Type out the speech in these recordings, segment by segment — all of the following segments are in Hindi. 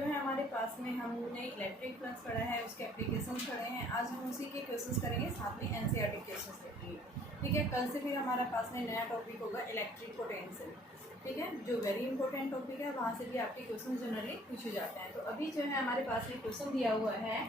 जो है हमारे पास में हमने इलेक्ट्रिक फ्लक्स पढ़ा है, उसके एप्लीकेशन पढ़े हैं। आज हम उसी के क्वेश्चंस करेंगे, साथ में एनसीईआरटी क्वेश्चंस देखेंगे। ठीक है, कल से फिर हमारे पास में नया टॉपिक होगा इलेक्ट्रिक पोटेंशियल। ठीक है, जो वेरी इंपॉर्टेंट टॉपिक है, वहाँ से भी आपके क्वेश्चन जनरली पूछे जाते हैं। तो अभी जो है हमारे पास में क्वेश्चन दिया हुआ है,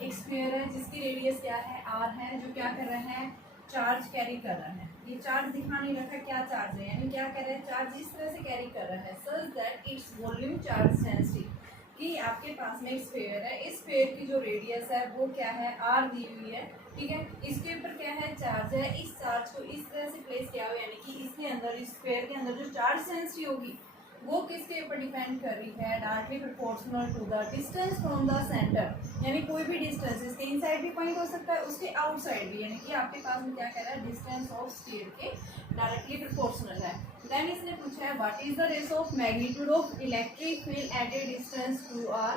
एक स्फीयर है जिसकी रेडियस क्या है, आर है, जो क्या कर रहा है, चार्ज कैरी कर रहा है। ये चार्ज दिखा नहीं रखा क्या चार्ज है, यानी क्या कर रहा है, चार्ज इस तरह से कैरी कर रहा है such that its volume charge density, कि आपके पास में एक स्फीयर है, इस स्फीयर की जो रेडियस है वो क्या है, आर दी हुई है। ठीक है, इसके ऊपर क्या है, चार्ज है। इस चार्ज को इस तरह से प्लेस किया हुआ, यानी कि इसके अंदर, इस स्फीयर के अंदर जो चार्ज डेंसिटी होगी वो किसके ऊपर डिपेंड कर रही है, directly proportional to the distance from the centre. यानी कोई भी डिस्टेंस, इसके इनसाइड भी पॉइंट हो सकता है, उसके आउटसाइड भी, यानी कि आपके पास में क्या कह रहा है, डिस्टेंस ऑफ स्फीयर के डायरेक्टली प्रोपोर्शनल है। देन इसने पूछा है what is the ratio of magnitude of electric field at a distance 2r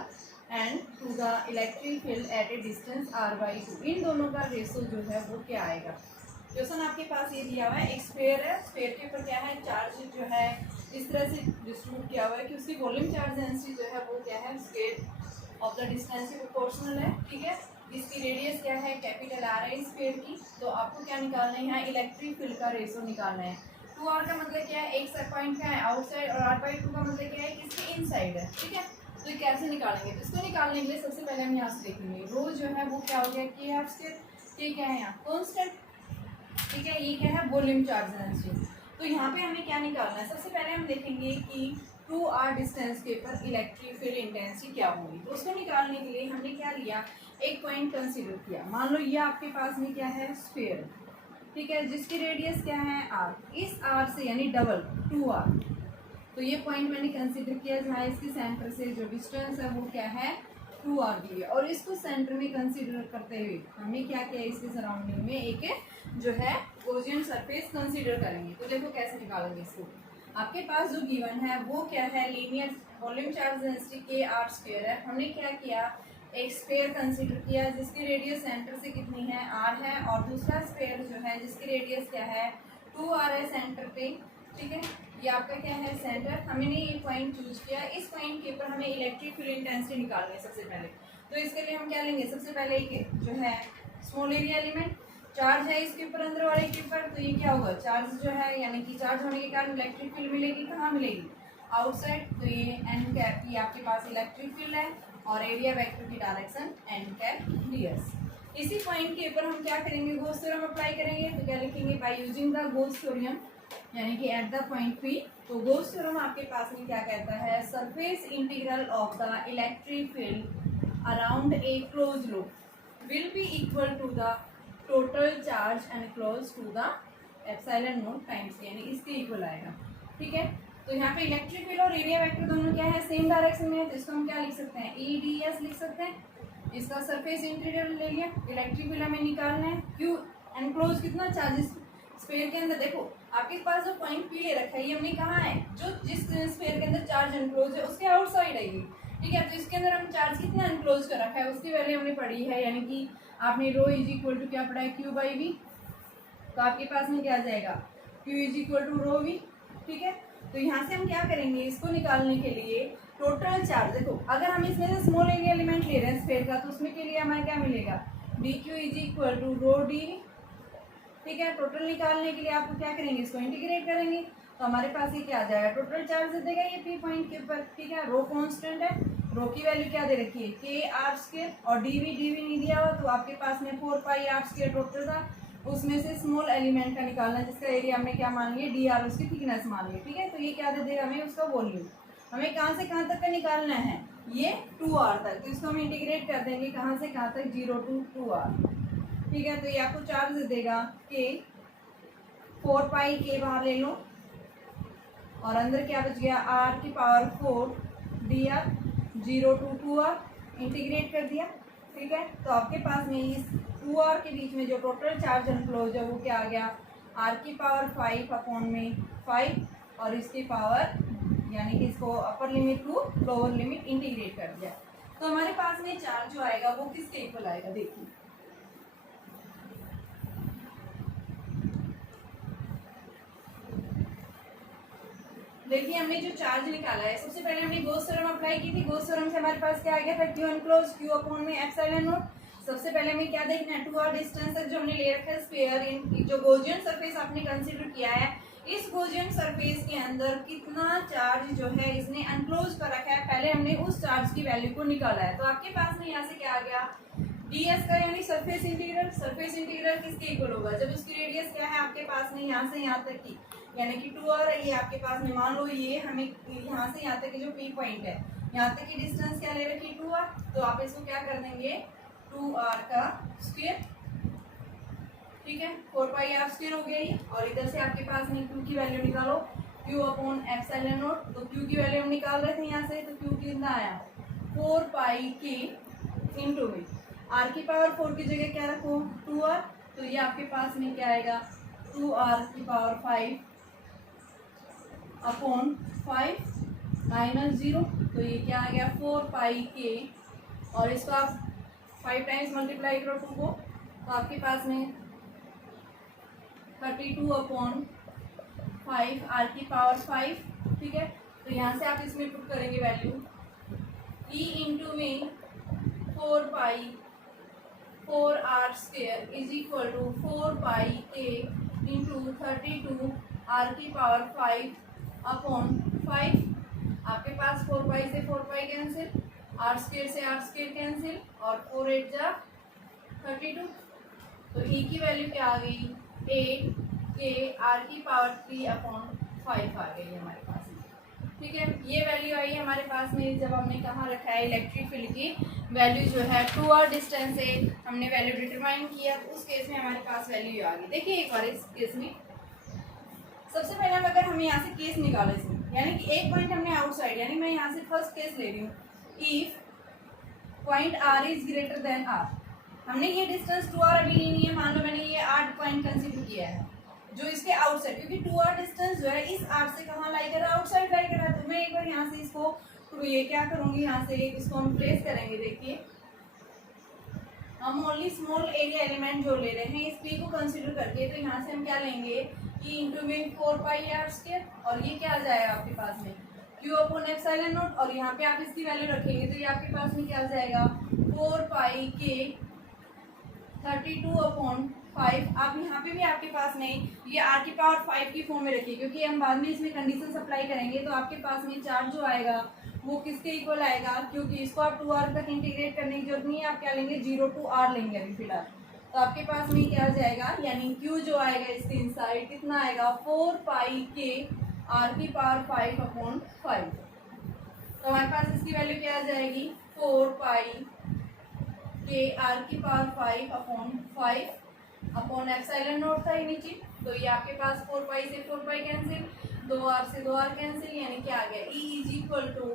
and to the electric field at a distance r/2। इन दोनों का रेशो जो है वो क्या आएगा। क्वेश्चन आपके पास ये दिया हुआ है, एक स्फीयर है, स्फीयर के ऊपर क्या है, चार्ज जो है इस तरह से डिस्ट्रीब्यूट किया हुआ है कि उसकी वॉल्यूम चार्ज डेंसिटी जो है वो क्या है, स्क्वायर ऑफ द डिस्टेंस के प्रोपोर्शनल है। ठीक है, इसकी रेडियस क्या है, कैपिटल आर है स्फीयर की। तो आपको क्या निकालना है, यहाँ इलेक्ट्रिक फील्ड का रेशो निकालना है। 2r का मतलब क्या है, एक पॉइंट क्या है, आउटसाइड, और r/2 का मतलब क्या है, किसके इनसाइड है। ठीक है, तो कैसे निकालेंगे, तो इसको निकालने के लिए सबसे पहले हम यहाँ से देखेंगे रो जो है वो क्या हो गया, कि आपके ये क्या है, यहाँ कॉन्स्टेंट। ठीक है, ये क्या है, वॉल्यूम चार्ज डेंसिटी। तो यहाँ पे हमें क्या निकालना है, सबसे पहले हम देखेंगे कि 2r डिस्टेंस के ऊपर इलेक्ट्रिक फील्ड इंटेंसिटी क्या होगी। तो उसको निकालने के लिए हमने क्या लिया, एक पॉइंट कंसीडर किया। मान लो ये आपके पास में क्या है, स्फीयर। ठीक है, जिसकी रेडियस क्या है, r। इस r से यानी डबल 2r, तो ये पॉइंट मैंने कंसीडर किया जहाँ इसके सेंटर से जो डिस्टेंस है वो क्या है, 2r दी है। और इसको सेंटर में कंसीडर करते हुए हमने क्या किया, इसके सराउंडिंग में एक जो है गॉसियन सरफेस कंसीडर करेंगे। तो देखो कैसे निकालेंगे इसको। आपके पास जो गिवन है वो क्या है, लीनियर वॉल्यूम चार्ज डेंसिटी के आर स्क्वायर है। हमने क्या किया, एक स्फीयर कंसीडर किया जिसकी रेडियस सेंटर से कितनी है, r है, और दूसरा स्फीयर जो है जिसकी रेडियस क्या है, 2r है सेंटर पे। ठीक है, ये आपका क्या है, सेंटर। हमने ये पॉइंट चूज किया, इस पॉइंट के ऊपर हमें इलेक्ट्रिक फील्ड इंटेंसिटी निकालनी है सबसे पहले। तो इसके लिए हम क्या लेंगे, सबसे पहले एक जो है स्मॉल एरिया एलिमेंट, चार्ज है इसके ऊपर, अंदर वाले के ऊपर, तो ये क्या होगा, चार्ज जो है, यानी कि चार्ज होने के कारण इलेक्ट्रिक फील्ड मिलेगी, कहाँ मिलेगी, आउटसाइड। तो ये एन कैप की आपके पास इलेक्ट्रिक फील्ड है, और एरिया वेक्टर की डायरेक्शन एन कैप ds। इसी पॉइंट के ऊपर हम क्या करेंगे, गॉस थ्योरम अप्लाई करेंगे। तो क्या लिखेंगे, by using the Gauss theorem, यानी कि एट द पॉइंट P। तो गॉस थ्योरम आपके पास में क्या कहता है, surface integral of the electric field around a close loop will be equal to the total charge enclose to the epsilon naught times, यानी इसके इक्वल आएगा। ठीक है, तो यहाँ पे इलेक्ट्रिक फील्ड और एरिया वेक्टर दोनों क्या है, सेम डायरेक्शन में है। तो इसको हम क्या लिख सकते हैं, EDS लिख सकते हैं। इसका सरफेस इंटीग्रल ले लिया, इलेक्ट्रिक फील्ड हमें निकालना है, क्यों एनक्लोज कितना चार्जेस स्फीयर के अंदर। देखो आपके पास जो पॉइंट P ले रखा है, ये हमने कहा है, जो जिस स्फीयर के अंदर चार्ज एनक्लोज है उसके आउटसाइड है ये। ठीक है, तो इसके अंदर हम चार्ज कितना एनक्लोज कर रखा है उसकी वैल्यू हमने पढ़ी है, यानी कि आपने रो इज इक्वल टू क्या पढ़ा है, Q/V। तो आपके पास में क्या आ जाएगा, Q is equal to rho V। ठीक है, तो यहाँ से हम क्या करेंगे, इसको निकालने के लिए टोटल चार्ज, देखो अगर हम इसमें से स्मॉल एरिया एलिमेंट ले रहे हैं स्फीयर का, तो उसमें के लिए हमारा क्या मिलेगा, dq is equal to rho d। ठीक है, टोटल निकालने के लिए आपको क्या करेंगे, इसको इंटीग्रेट करेंगे। तो हमारे पास ये क्या आ जाएगा, टोटल चार्ज दे देगा ये P पॉइंट के ऊपर। ठीक है, रो कांस्टेंट है, रो की वैल्यू क्या दे रखी है, kr², और dv नहीं दिया हुआ, तो आपके पास में 4πr² टोटल था। उसमें से स्मॉल एलिमेंट का निकालना, जिसका एरिया हमने क्या मान लिया, dr, उसकी थिकनेस मान ली। ठीक है, तो ये क्या दे देगा हमें, उसका वॉल्यूम। हमें कहाँ से कहाँ तक का निकालना है, ये 2r तक। तो इसको हम इंटीग्रेट कर देंगे, कहाँ से कहाँ तक, 0 to 2r। ठीक है, तो ये आपको चार्ज दे देगा k, 4π k बाहर ले लो, और अंदर क्या बच गया, r⁴ dr, 0 to 2r, integrate कर दिया। ठीक है, तो आपके पास में इस 2r के बीच में जो टोटल चार्ज एनक्लोज है वो क्या आ गया, r⁵/5, और इसकी पावर, यानी कि इसको upper limit to lower limit integrate कर दिया। तो हमारे पास में चार्ज जो आएगा वो किसके इक्वल आएगा, देखिए देखिए हमने जो चार्ज निकाला है, सबसे पहले हमने गॉस थ्योरम अप्लाई की थी। गॉस थ्योरम से हमारे पास क्या आ गया था, क्यू एनक्लोज क्यू अपॉन में एप्सिलॉन नॉट। सबसे पहले हमें क्या देखना है, 2r डिस्टेंस तक जो हमने ले रखा है स्फीयर, इन जो गॉसियन सरफेस आपने कंसीडर किया है, इस गॉसियन सरफेस के अंदर कितना चार्ज जो है इसने अनक्लोज कर रखा है, पहले हमने उस चार्ज की वैल्यू को निकाला है। तो आपके पास में यहाँ से क्या आ गया, ds का यानी सरफेस इंटीग्रल। सरफेस इंटीग्रल किसके इक्वल होगा, जब उसकी रेडियस क्या है आपके पास में यहाँ से यहाँ तक की, यानी कि 2r, ये आपके पास में मान लो ये हमें यहाँ से यहाँ तक की जो P पॉइंट है, यहाँ तक की डिस्टेंस क्या ले रखी 2r, तो आप इसको क्या कर देंगे 2r का स्क्वायर, ठीक है, 4 पाई हाफ स्क्वायर हो गया ये। और इधर से आपके पास में q की वैल्यू निकालो, q अपॉन एप्सिलॉन नॉट। तो q की वैल्यू हम निकाल रहे थे यहाँ से, तो q कितना आया 4 पाई k इंटू में r की पावर 4 की जगह क्या रखो 2r, तो ये आपके पास में क्या आएगा 2r की पावर 5 अपॉन 5 माइनस 0, तो ये क्या आ गया 4 पाई के, और इसको आप 5 टाइम्स मल्टीप्लाई करो 2 को, तो आपके पास में 32 अपॉन 5 आर की पावर 5, ठीक है। तो यहाँ से आप इसमें पुट करेंगे वैल्यू, ई इंटू में 4 pi 4r square is equal to 4 pi के इंटू 32 आर की पावर 5 अपॉन 5। आपके पास 4 पाई से 4 पाई कैंसिल, आर स्क्वायर से आर स्क्वायर कैंसिल, और 4 8 जा 32। तो ई की वैल्यू क्या आ गई 8 के आर की पावर 3 अपॉन 5 आ गई हमारे पास में, ठीक है। ये वैल्यू आई हमारे पास में जब हमने कहाँ रखा है इलेक्ट्रिक फील्ड की वैल्यू जो है 2r डिस्टेंस से हमने वैल्यू डिटरमाइन किया, तो उस केस में हमारे पास वैल्यू आ गई। देखिए एक बार इस केस में सबसे पहले हम अगर हमें यहाँ से केस निकाले इसमें, यानी कि एक पॉइंट हमने आउटसाइड, यानी मैं यहाँ से फर्स्ट केस ले रही हूँ, if point r is greater than r। हमने ये डिस्टेंस 2r अभी नहीं है, मान लो मैंने ये 8 पॉइंट कंसीडर किया है जो इसके आउटसाइड, क्योंकि 2r डिस्टेंस जो है इस r से कहाँ लाई कर रहा है, आउटसाइड लाई कर रहा है। तो मैं एक बार यहाँ से इसको तो ये क्या करूँगी, यहाँ से इसको हम प्लेस करेंगे। देखिए हम ओनली स्मॉल एरिया एलिमेंट जो ले रहे हैं इस p को कंसीडर करके, तो यहाँ से हम क्या लेंगे ई इंटू में 4 पाई आर स्क्वायर, और ये क्या आ जाएगा आपके पास में q अपॉन एप्सिलॉन नॉट, और यहाँ पे आप इसकी वैल्यू रखेंगे तो ये आपके पास में क्या आ जाएगा 4 पाई के 32 अपॉन 5। आप यहाँ पे भी आपके पास में ये r की पावर 5 की फॉर्म में रखिए, क्योंकि हम बाद में इसमें कंडीशन अप्लाई करेंगे, तो आपके पास में चार्ज जो आएगा वो किसके इक्वल आएगा, क्योंकि इसको आप 2r तक इंटीग्रेट करने की जरूरत नहीं है, आप क्या लेंगे 0 to r लेंगे अभी फिलहाल। तो आपके पास में क्या आ जाएगा, यानी q जो आएगा इसके इनसाइड कितना आएगा 4 पाई के r की पावर 5 अपॉन 5। तो हमारे पास इसकी वैल्यू क्या आ जाएगी 4 पाई के r की power 5 upon 5 upon epsilon not था ये नीचे, तो ये आपके पास 4 पाई से 4 पाई कैंसिल, 2r से 2r कैंसिल, यानी क्या आ गया E is equal to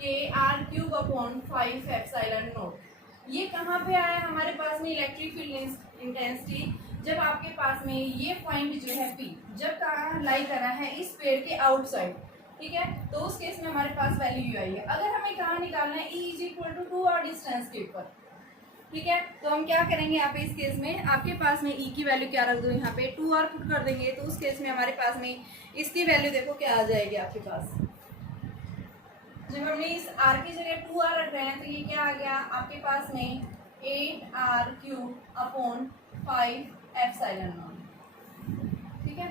K R cube upon 5 epsilon naught. ये कहाँ पे आया हमारे पास में इलेक्ट्रिक फील्ड इंटेंसिटी, जब आपके पास में ये पॉइंट जो है P जब कहाँ लाई करा है इस पेड़ के आउटसाइड, ठीक है, तो उस केस में हमारे पास वैल्यू आई है। अगर हमें कहाँ निकालना है E is equal to 2r distance के ऊपर, ठीक है, तो हम क्या करेंगे यहाँ पे इस केस में आपके पास में E की वैल्यू क्या रख दो, यहाँ पे 2r पुट कर देंगे, तो उस केस में हमारे पास में इसकी वैल्यू देखो क्या आ जाएगी आपके पास। जब हमने इस r की जगह 2r रख रहे हैं तो ये क्या आ गया आपके पास में 8r cube upon 5 epsilon not, ठीक है।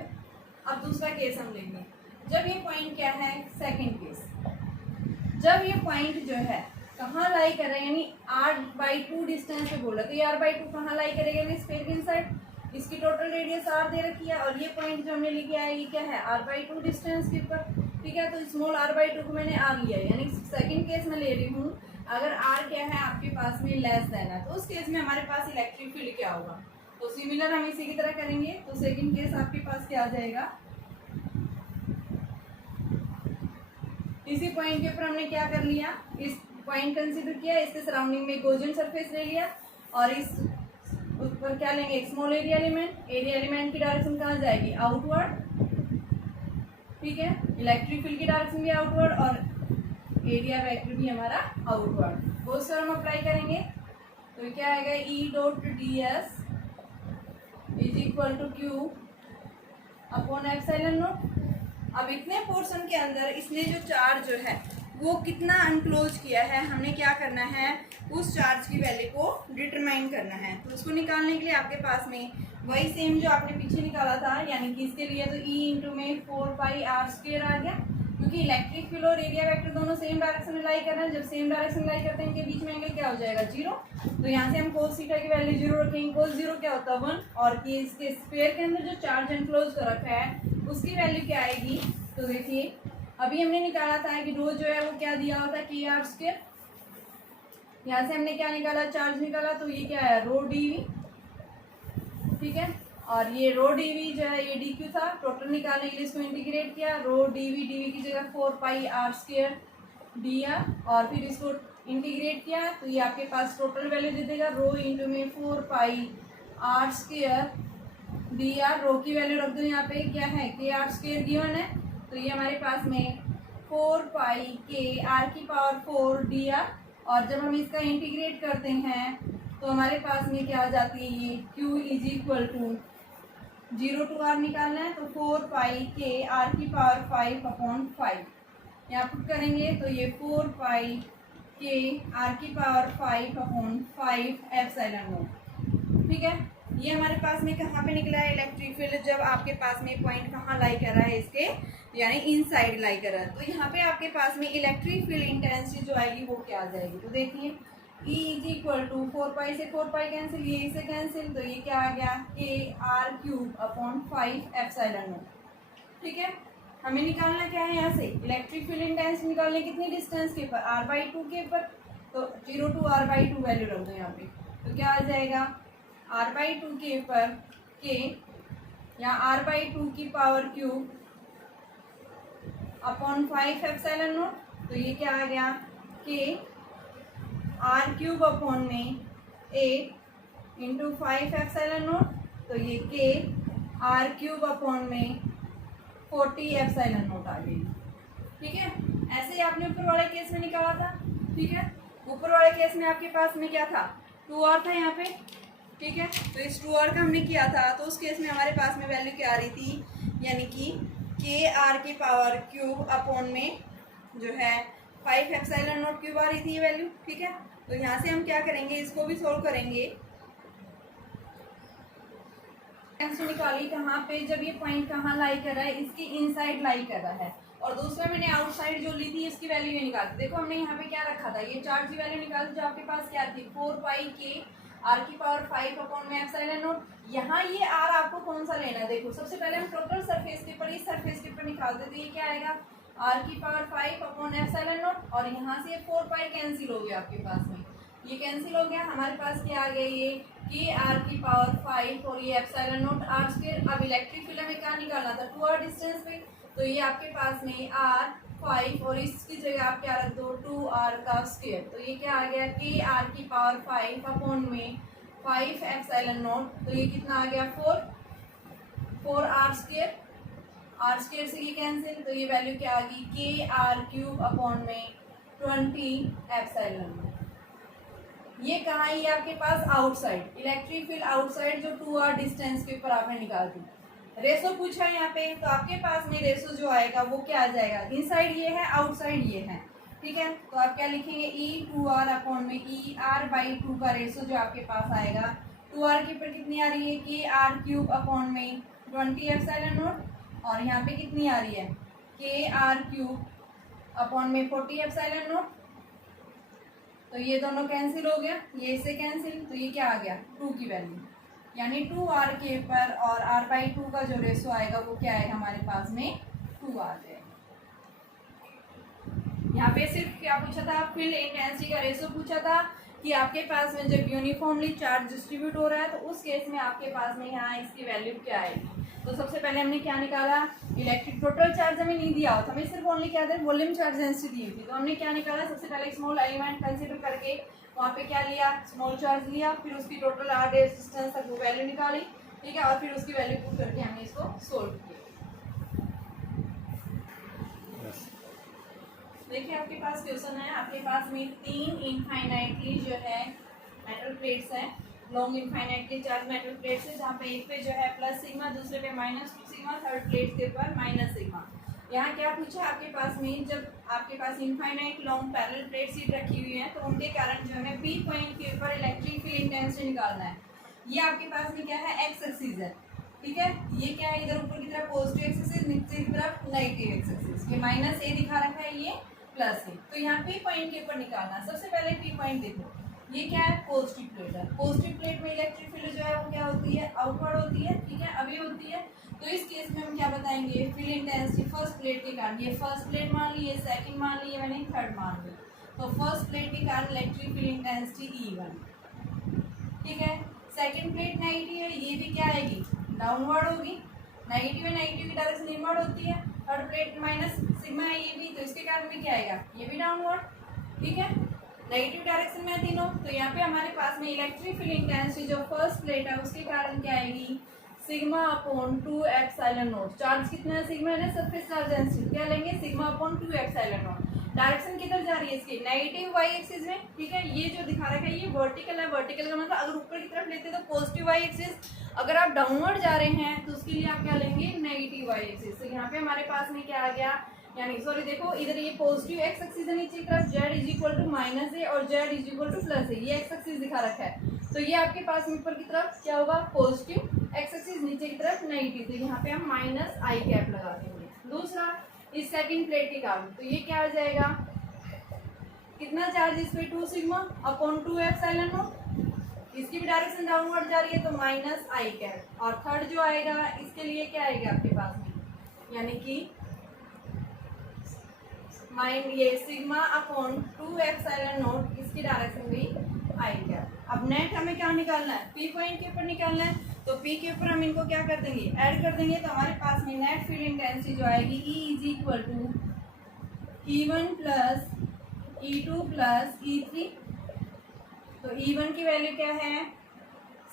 अब दूसरा केस हम लेंगे, जब ये पॉइंट क्या है सेकंड केस, जब ये पॉइंट जो है कहाँ लाई कर रहे हैं, यानी r/2 डिस्टेंस पे बोला, तो ये r/2 कहाँ लाई करेगा इस स्फीयर के इनसाइड, इसकी टोटल रेडियस r दे रखी है, और ये पॉइंट जो हमने लिखा है ये क्या है r/2 डिस्टेंस के ऊपर, ठीक है। तो स्मॉल r/2 को मैंने r लिया है, यानी सेकंड केस में ले रही हूँ, अगर r क्या है आपके पास में लेस देन है, तो उस केस में हमारे पास इलेक्ट्रिक फील्ड क्या होगा। तो सिमिलर हम इसी की तरह करेंगे, तो सेकंड केस आपके पास क्या आ जाएगा, इसी पॉइंट के ऊपर हमने क्या कर लिया, इस पॉइंट कंसीडर किया, इसके सराउंडिंग में गॉसियन सरफेस ले लिया, और इस ऊपर क्या लेंगे एक small area element, area element की डायरेक्शन कहाँ जाएगी आउटवर्ड, ठीक है, इलेक्ट्रिक फील्ड की डायरेक्शन भी आउटवर्ड, और एरिया वेक्टर भी हमारा आउटवर्ड। गॉस थ्योरम अप्लाई करेंगे तो क्या आएगा E dot ds is equal to Q upon epsilon naught, अब इतने पोर्शन के अंदर इसने जो चार्ज जो है वो कितना अनक्लोज किया है, हमने क्या करना है, उस चार्ज की वैल्यू को डिटरमाइन करना है। तो उसको निकालने के लिए आपके पास में वही सेम जो आपने पीछे निकाला था, यानी कि इसके लिए तो E इंटू में 4πr² आ गया, क्योंकि इलेक्ट्रिक फील्ड और एरिया वेक्टर दोनों सेम डायरेक्शन में लाई कर रहे हैं। जब सेम डायरेक्शन में लाई करते हैं इनके बीच में एंगल क्या हो जाएगा, 0। तो यहाँ से हम cos थीटा की वैल्यू 0 रखेंगे। cos 0 क्या होता है, 1, और कि इसके स्क्वायर के अंदर जो चार्ज एनक्लोज कर रखा है उसकी वैल्यू क्या आएगी। तो देखिए अभी हमने निकाला था कि रो जो है वो क्या दिया होता है, kr²। यहाँ से हमने क्या निकाला, चार्ज निकाला, तो ये क्या है, रो dv, ठीक है। और ये रो dv जो है ये dq था, टोटल निकालने के लिए इसको इंटीग्रेट किया, रो dv की जगह 4πr² dr, और फिर इसको इंटीग्रेट किया तो ये आपके पास टोटल वैल्यू दे देगा, रो इंटू में 4πr² dr। रो की वैल्यू रख दो यहाँ पे, क्या है, kr² गिवन है, तो ये हमारे पास में 4π dr। और जब हम इसका इंटीग्रेट करते हैं तो हमारे पास में क्या आ जाती है, ये q is equal to 0 to r निकालना है, तो 4π/5 यहाँ पुट करेंगे तो ये 4π/5 एप्सिलॉन नॉट, ठीक है। ये हमारे पास में कहाँ पे निकला है, इलेक्ट्रिक फील्ड जब आपके पास में पॉइंट कहाँ लाई कर रहा है, इसके यानी इनसाइड लाई कर रहा है। तो यहाँ पे आपके पास में इलेक्ट्रिक फील्ड इंटेंसिटी जो आएगी वो क्या आ जाएगी, तो देखिए E इज इक्वल टू 4π से 4π कैंसिल, ये इसे कैंसिल, तो ये क्या आ गया, kr³ एप्सिलॉन नॉट, ठीक है। हमें निकालना क्या है, यहाँ से इलेक्ट्रिक फील्ड इंटेंसिटी निकालने कितनी डिस्टेंस के ऊपर, r/2 के ऊपर, तो 0 to r/2 वैल्यू रख दो यहाँ पे, तो क्या आ जाएगा, r/2 के ऊपर k, यहाँ r/2 की power cube upon 5 epsilon naught, तो ये क्या आ गया, k r³ अपॉन में 8 इंटू 5 एप्सिलॉन नॉट, तो ये k r³ अपॉन में 40 एप्सिलॉन नॉट आ गई, ठीक है। ऐसे ही आपने ऊपर वाले केस में निकाला था, ठीक है। ऊपर वाले केस में आपके पास में क्या था, 2r था यहाँ पे, ठीक है। तो इस 2r का हमने किया था, तो उस केस में हमारे पास में वैल्यू क्या आ रही थी, यानी कि kr³ अपॉन में जो है 5 एप्सिलॉन नॉट क्यूब आ रही थी ये वैल्यू, ठीक है। तो यहाँ से हम क्या करेंगे, इसको भी सोल्व करेंगे। निकाली कहाँ पे, जब ये पॉइंट कहाँ लाई कर रहा है, इसकी इनसाइड लाई कर रहा है, और दूसरा मैंने आउटसाइड जो ली थी इसकी वैल्यू ये निकाली। देखो हमने यहाँ पे क्या रखा था, ये चार्ज की वैल्यू निकाली जो आपके पास क्या थी, 4π/r³ अपॉन में एप्सिलॉन नॉट। यहाँ ये r आपको कौन सा लेना है, देखो सबसे पहले हम टोटल सरफेस के ऊपर, इस सरफेस के ऊपर निकालते तो ये क्या आएगा, r³ अपॉन एप्सिलॉन नॉट, और यहाँ से 4π कैंसिल हो गया आपके पास में, ये कैंसिल हो गया, हमारे पास क्या आ गया, ये kr⁵ और ये एप्सिलॉन नॉट r²। अब इलेक्ट्रिक फील्ड में क्या निकालना था, 2r डिस्टेंस पे, तो ये आपके पास में r5 और इसकी जगह आप क्या रख दो, 2r², तो ये क्या आ गया, kr⁵ अपॉन में 5 एप्सिलॉन नॉट, तो ये कितना आ गया, 4r², r² से ये कैंसिल, तो ये वैल्यू क्या आ गई, kr³ अपॉन में 20 एप्सिलॉन नॉट। ये कहाँ है, ये आपके पास आउटसाइड, इलेक्ट्रिक फील्ड आउटसाइड जो 2r डिस्टेंस के ऊपर आपने निकाल दी। रेशो पूछा है यहाँ पे, तो आपके पास में रेशो जो आएगा वो क्या आ जाएगा, इनसाइड ये है, आउटसाइड ये है, ठीक है। तो आप क्या लिखेंगे, E2r अपॉन में ER/2 का रेशो जो आपके पास आएगा, 2r के ऊपर कितनी आ रही है, kr³ अपॉन में 20 एप्सिलॉन नॉट, और यहाँ पे कितनी आ रही है, kr³ अपॉन में 40 एप्सिलॉन नॉट, तो ये दोनों कैंसिल हो गया, ये इससे कैंसिल, तो ये क्या आ गया, 2 की वैल्यू, यानी 2r के ऊपर और r/2 का जो रेशो आएगा वो क्या आएगा हमारे पास में, 2 आ जाएगा। यहाँ पे सिर्फ क्या पूछा था, फील्ड इंटेंसिटी का रेशो पूछा था कि आपके पास में जब यूनिफॉर्मली चार्ज डिस्ट्रीब्यूट हो रहा है तो उस केस में आपके पास में यहाँ इसकी वैल्यू क्या आएगी। तो सबसे पहले हमने क्या निकाला, इलेक्ट्रिक टोटल चार्ज हमें नहीं दिया होता, हमें सिर्फ ओनली क्या था, वॉल्यूम चार्ज डेंसिटी दी थी। तो हमने क्या निकाला, सबसे पहले स्मॉल एलिमेंट कंसीडर करके वहाँ पे क्या लिया, स्मॉल चार्ज लिया, फिर उसकी टोटल r डिस्टेंस तक वो वैल्यू निकाली, ठीक है, और फिर उसकी वैल्यू पुट करके हमने इसको सोल्व किया। देखिए आपके पास क्वेश्चन है, आपके पास में 3 इनफाइनाइटली जो है मेटल प्लेट्स हैं, long infinitely charge metal plates है, जहाँ पे एक पे जो है प्लस सिग्मा, दूसरे पे माइनस सिग्मा, थर्ड प्लेट के ऊपर माइनस सिग्मा। यहाँ क्या पूछा आपके पास में, जब आपके पास infinite long parallel plate sheet रखी हुई है तो उनके कारण जो हमें पी पॉइंट के ऊपर इलेक्ट्रिक फील्ड इंटेंसिटी निकालना है। ये आपके पास में क्या है, एक्स एक्सिस है, ठीक है। ये क्या है, इधर ऊपर की तरफ पॉजिटिव एक्सिस, नीचे की तरफ नेगेटिव एक्सिस। ये माइनस ए दिखा रखा है, ये प्लस ए। तो यहाँ पी पॉइंट के ऊपर निकालना है। सबसे पहले पी पॉइंट देखो, ये क्या है, पॉजिटिव प्लेट है। पॉजिटिव प्लेट में इलेक्ट्रिक फील्ड जो है वो क्या होती है, आउटवर्ड होती है, ठीक है, अभी होती है। तो इस केस में हम क्या बताएंगे, फील्ड इंटेंसिटी फर्स्ट प्लेट के कारण, ये फर्स्ट प्लेट मान ली, ये सेकंड मान ली, मैंने थर्ड मान ली। तो फर्स्ट प्लेट के कारण इलेक्ट्रिक फील्ड इंटेंसिटी E1, ठीक है। सेकंड प्लेट नेगेटिव है, ये भी क्या आएगी, डाउनवर्ड होगी। नेगेटिव है, नेगेटिव की डायरेक्शन इनवर्ड होती है। थर्ड प्लेट माइनस सिग्मा है ये भी, तो इसके कारण भी क्या आएगा, ये भी डाउनवर्ड, ठीक है। नेगेटिव डायरेक्शन में है तीनों। तो यहाँ पे हमारे पास में इलेक्ट्रिक फील्ड इंटेंसिटी जो फर्स्ट प्लेट है उसके कारण क्या आएगी, sigma upon 2 epsilon not. Charge कितना है, सिग्मा है ना, सरफेस चार्ज डेंसिटी, क्या लेंगे, sigma upon 2 epsilon not. Direction किधर जा रही है इसकी, नेगेटिव वाई एक्सिस में, ठीक है। ये जो दिखा रखा है ये वर्टिकल है, वर्टिकल का मतलब अगर ऊपर की तरफ लेते हैं तो पॉजिटिव वाई एक्सिस, अगर आप डाउनवर्ड जा रहे हैं तो उसके लिए आप क्या लेंगे, नेगेटिव वाई एक्सिस। तो यहाँ पे हमारे पास में क्या आ गया, यानी सॉरी देखो, इधर ये पॉजिटिव एक्स एक्सिस है, नीचे की तरफ Z is equal to minus A और Z is equal to plus A, ये एक्स एक्सिस दिखा रखा है। तो ये आपके पास में ऊपर की तरफ क्या होगा, पॉजिटिव एक्स एक्सिस, नीचे की तरफ नेगेटिव। तो यहाँ पे हम माइनस आई कैप लगा देंगे। दूसरा, इस सेकंड प्लेट के कारण, तो ये क्या आ जाएगा, कितना चार्ज इस पे, 2 सिग्मा अपॉन 2 एप्सिलॉन नॉट। इसकी भी डायरेक्शन डाउनवर्ड जा रही है तो माइनस आई कैप। और थर्ड जो आएगा इसके लिए क्या आएगा आपके पास में, यानी कि ये सिग्मा अपॉन 2 एप्सिलॉन नॉट, इसकी डायरेक्शन भी आई कैप। अब नेट हमें क्या निकालना है, पी पॉइंट के ऊपर निकालना है। तो पी के ऊपर हम इनको क्या कर देंगे, ऐड कर देंगे। तो हमारे पास में नेट फील्ड इंटेंसिटी जो आएगी E is equal to E1 plus E2 plus E3। तो E1 की वैल्यू क्या है,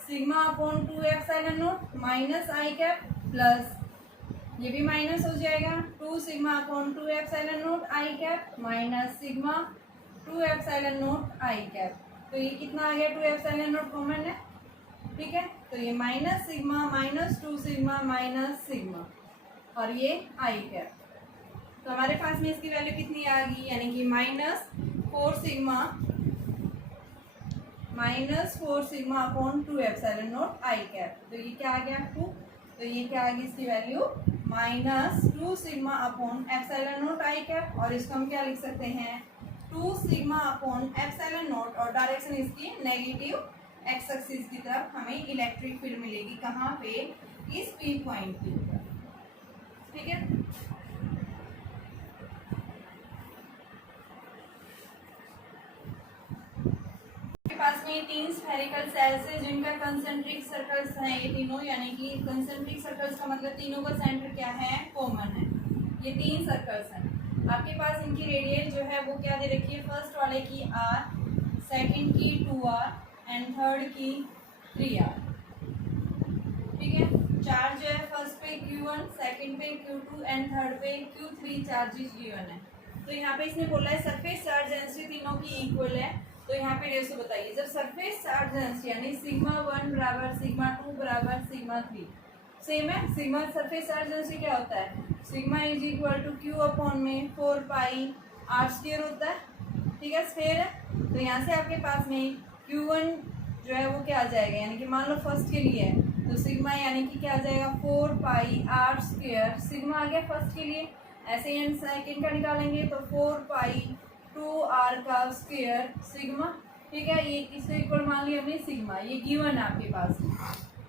sigma upon 2 epsilon naught minus I cap, plus ये भी माइनस हो जाएगा 2 sigma upon 2 epsilon naught I cap minus sigma 2 epsilon naught I cap. तो ये कितना आ गया, 2 एप्सिलॉन नॉट कॉमन है, ठीक है। तो ये minus sigma minus 2 sigma minus sigma और ये आई कैप। तो हमारे पास में इसकी वैल्यू कितनी आ गई, यानी कि minus 4 sigma upon 2 epsilon naught I cap. तो ये क्या आ गया 2, तो ये क्या आ गई इसकी value minus 2 sigma upon epsilon naught I cap. और इसको हम क्या लिख सकते हैं, 2 सिग्मा अपॉन एप्सिलॉन नॉट, और डायरेक्शन इसकी नेगेटिव एक्स एक्सिस की तरफ हमें इलेक्ट्रिक फील्ड मिलेगी। कहाँ पे, इस पी पॉइंट के ऊपर, ठीक है। पास में 3 स्फेरिकल सेल्स है जिनका कंसेंट्रिक सर्कल्स हैं ये तीनों, यानी कि कंसेंट्रिक सर्कल्स का मतलब तीनों का सेंटर क्या है, कॉमन है। ये 3 सर्कल्स हैं आपके पास, इनकी रेडियस जो है वो क्या दे रखी है, फर्स्ट वाले की r, सेकंड की 2r एंड थर्ड की 3r, ठीक है। चार्ज जो है फर्स्ट पे Q1, सेकंड पे Q2 एंड थर्ड पे Q3 चार्जेस गिवन है। तो यहाँ पे इसने बोला है सरफेस चार्ज डेंसिटी तीनों की इक्वल है। तो यहाँ पे रेशो बताइए, जब सरफेस चार्ज डेंसिटी यानी सिग्मा 1 बराबर सिग्मा 2 बराबर सिग्मा 3 सेम है। सिग्मा सरफेस चार्ज डेंसिटी क्या होता है, sigma is equal to Q upon में 4 पाई r स्क्वायर होता है, ठीक है, स्फेयर है। तो यहाँ से आपके पास में Q1 जो है वो क्या आ जाएगा, यानी कि मान लो फर्स्ट के लिए है तो सिग्मा यानी कि क्या आ जाएगा 4 पाई r स्क्वायर, सिग्मा आ गया फर्स्ट के लिए। ऐसे ही सेकंड का निकालेंगे तो 4 पाई 2r का स्क्वायर सिग्मा, ठीक है। ये किसको इक्वल मान लिया हमने, सिग्मा, ये गिवन है आपके पास,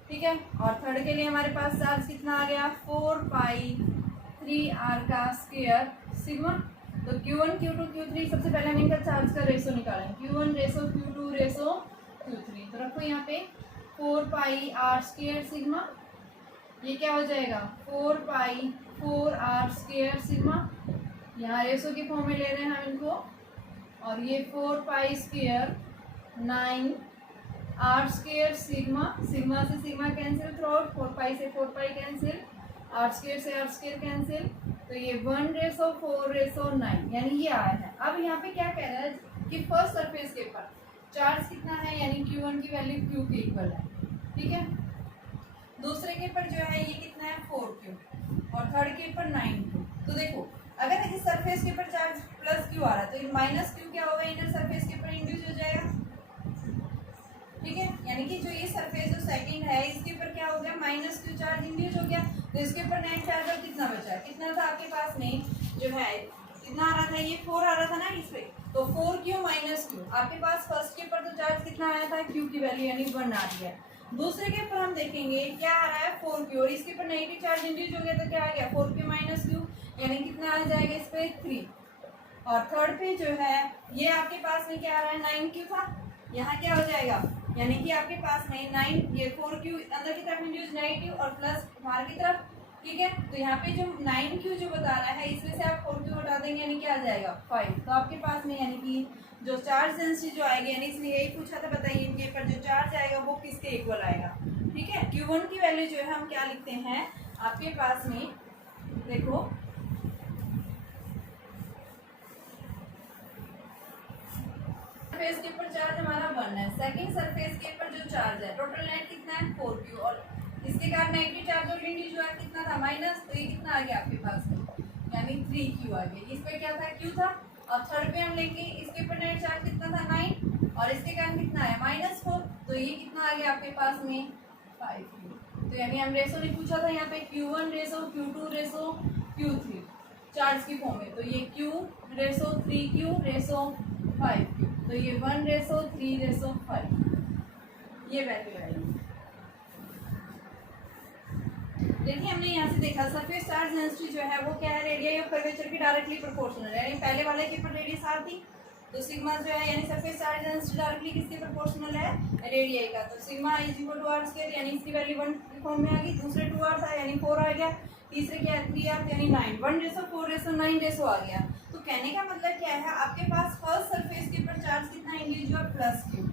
ठीक है। और थर्ड के लिए हमारे पास चार्ज कितना आ गया 4 पाई 3r का स्क्वायर सिग्मा। तो Q1 Q2 Q3 सबसे पहले हम इनका चार्ज का रेशो निकालेंगे, Q1 ratio Q2 ratio Q3। तो रखो यहाँ पे 4 पाई r स्क्वायर सिग्मा, ये क्या हो जाएगा 4 पाई 4r स्क्वायर सिग्मा, यहाँ रेशो के फॉर्म में ले रहे हैं हम इनको। और ये 4 pi square 9 r square sigma, sigma से sigma cancel through out, 4 pi से 4 पाई कैंसिल, r स्क्वायर से r स्क्वायर कैंसिल। तो ये 1:4:9 यानी ये आया है। अब यहाँ पे क्या कह रहा है कि फर्स्ट सरफेस के ऊपर चार्ज कितना है, यानी Q1 की वैल्यू Q के इक्वल है, ठीक है। दूसरे के ऊपर जो है ये कितना है 4q और थर्ड के ऊपर 9q। तो देखो अगर इस सरफेस के ऊपर चार्ज प्लस क्यू आ रहा है तो माइनस क्यू क्या होगा, इनर सरफेस के ऊपर इंड्यूस हो जाएगा। ठीक है, यानी कि जो ये सरफेस जो सेकंड है इसके ऊपर क्या हो गया, माइनस क्यू चार्ज इंड्यूस हो गया। तो इसके ऊपर नेट चार्ज और कितना बचा, कितना था आपके पास में जो है कितना आ रहा था, ये 4 आ रहा था ना इस पे, तो 4q माइनस क्यू आपके पास फर्स्ट के ऊपर तो चार्ज कितना आया था, q की वैल्यू यानी 1 आ रही है। दूसरे के ऊपर हम देखेंगे क्या आ रहा है 4q और इसके ऊपर नेगेटिव चार्ज इंड्यूस हो गया तो क्या आ गया 4q माइनस क्यू, यानी कितना आ जाएगा इस पे 3। और थर्ड पे जो है ये आपके पास में क्या आ रहा है 9q था, यहाँ क्या हो जाएगा, यानी कि आपके पास में 9 ये 4q अंदर की तरफ इंड्यूस नेगेटिव और प्लस बाहर की तरफ। ठीक है, तो यहाँ पे जो 9q जो बता रहा है इसमें से आप 4q हटा देंगे यानी क्या आ जाएगा 5। तो आपके पास में यानी कि जो चार्ज डेंसिटी जो आएगी, यानी इसमें यही पूछा था बताइए इनके ऊपर जो चार्ज आएगा वो किसके इक्वल आएगा। ठीक है, q1 की वैल्यू जो है हम क्या लिखते हैं आपके पास में, देखो सरफेस के ऊपर चार्ज हमारा 1 है, सेकंड सरफेस के ऊपर जो चार्ज है टोटल नेट कितना है 4q और इसके कारण नेगेटिव चार्ज और इंड्यूस हुआ कितना था माइनस, तो ये कितना आ गया आपके पास में यानी 3q आ गया। इस पे क्या था q था और थर्ड पे हम लेंगे इसके ऊपर नेट चार्ज कितना था 9 और इसके कारण कितना है -4, तो ये कितना आ गया आपके पास में 5q। तो यानी हम रेशो नहीं पूछा था यहाँ पे q1 ratio q2 ratio q3 charge की फॉर्म में, तो ये q ratio 3q ratio 5q, तो ये 1 रेशो 3 रेशो 5 ये वैल्यू आएगी। देखिए हमने यहाँ से देखा सरफेस चार्ज डेंसिटी जो है वो क्या है रेडियस ऑफ कर्वेचर की डायरेक्टली प्रोपोर्शनल, यानी पहले वाले के ऊपर रेडियस आर थी तो सिग्मा जो है यानी सरफेस चार्ज डेंसिटी डायरेक्टली किसके प्रोपोर्शनल है रेडियस का, तो sigma is equal to R square यानी इसकी वैल्यू 1 की फॉर्म में आ गई। दूसरे 2r था यानी 4 आ गया, तीसरे क्या है 3r यानी 9, 1 रेशो 4 रेशो 9 रेशो आ गया। तो कहने का मतलब क्या है आपके पास फर्स्ट सरफेस के ऊपर चार्ज कितना इंड्यूस हुआ प्लस q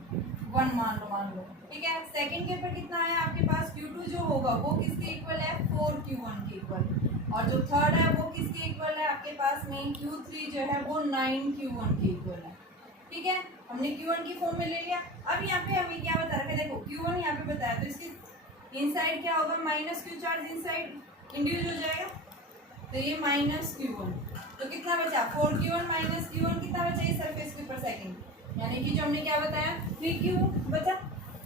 1 मान लो। ठीक है, सेकंड के ऊपर कितना है आपके पास q2 जो होगा वो किसके इक्वल है 4q1 के इक्वल, और जो थर्ड है वो किसके इक्वल है आपके पास में q3 जो है वो 9q1 के इक्वल है। ठीक है, हमने q1 की फॉर्म में ले लिया। अब यहाँ पे हमें क्या बता रखा है, देखो q1 यहाँ पे बताया तो इसके इनसाइड क्या होगा minus q charge inside induce हो जाएगा, तो ये माइनस q1, तो कितना बचा 4q1 माइनस q1 कितना बचा इस सरफेस के ऊपर सेकंड, यानी कि जो हमने क्या बताया 3q बचा।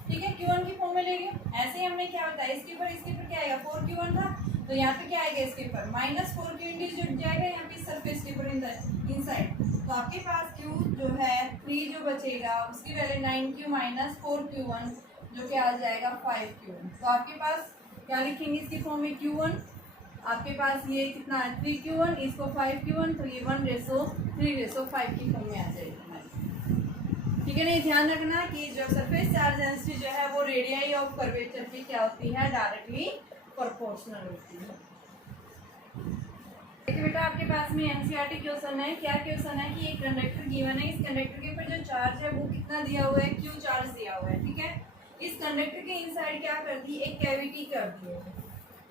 ठीक है, q1 की फॉर्म में ले लिया। ऐसे ही हमने क्या बताया इसके ऊपर क्या आएगा 4q1 था तो यहाँ पे क्या आएगा इसके ऊपर -4q इंड्यूस जुड़ जाएगा यहाँ पे सरफेस के ऊपर इनसाइड, तो आपके पास q जो है 3 जो बचेगा उसकी वैल्यू 9q माइनस 4q1 जो कि आ जाएगा 5q1। तो आपके पास क्या लिखेंगे इसकी फॉर्म में q1 आपके पास ये कितना है 3q1 इसको 5q1, तो ये 1 रेशो 3 रेशो 5 की फॉर्म में आ जाएगी। ठीक है ना, ये ध्यान रखना कि जो सरफेस चार्ज डेंसिटी जो है वो रेडियस ऑफ कर्वेचर की क्या होती है डायरेक्टली प्रोपोर्शनल होती है। देखिए बेटा आपके पास में एनसीईआरटी क्वेश्चन है, क्या क्वेश्चन है कि एक कंडक्टर गिवन है, इस कंडक्टर के ऊपर जो चार्ज है वो कितना दिया हुआ है q चार्ज दिया हुआ है। ठीक है, इस कंडक्टर के इनसाइड क्या कर दी एक कैविटी कर दी है।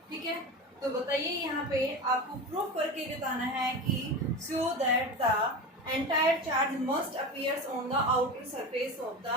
ठीक है, तो बताइए यहाँ पे आपको प्रूफ करके बताना है कि show that the entire charge must appears on the outer surface of the